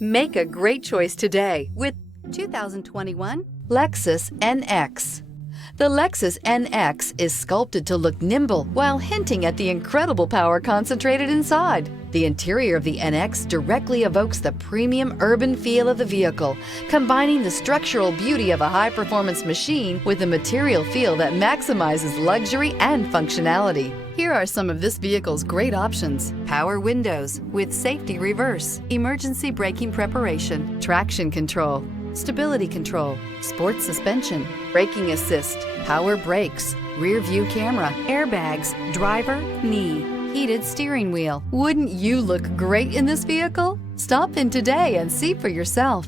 Make a great choice today with 2021 Lexus NX. The Lexus NX is sculpted to look nimble while hinting at the incredible power concentrated inside. The interior of the NX directly evokes the premium urban feel of the vehicle, combining the structural beauty of a high-performance machine with a material feel that maximizes luxury and functionality. Here are some of this vehicle's great options: power windows with safety reverse, emergency braking preparation, traction control, stability control, sports suspension, braking assist, power brakes, rear view camera, airbags, driver, knee, heated steering wheel. Wouldn't you look great in this vehicle? Stop in today and see for yourself.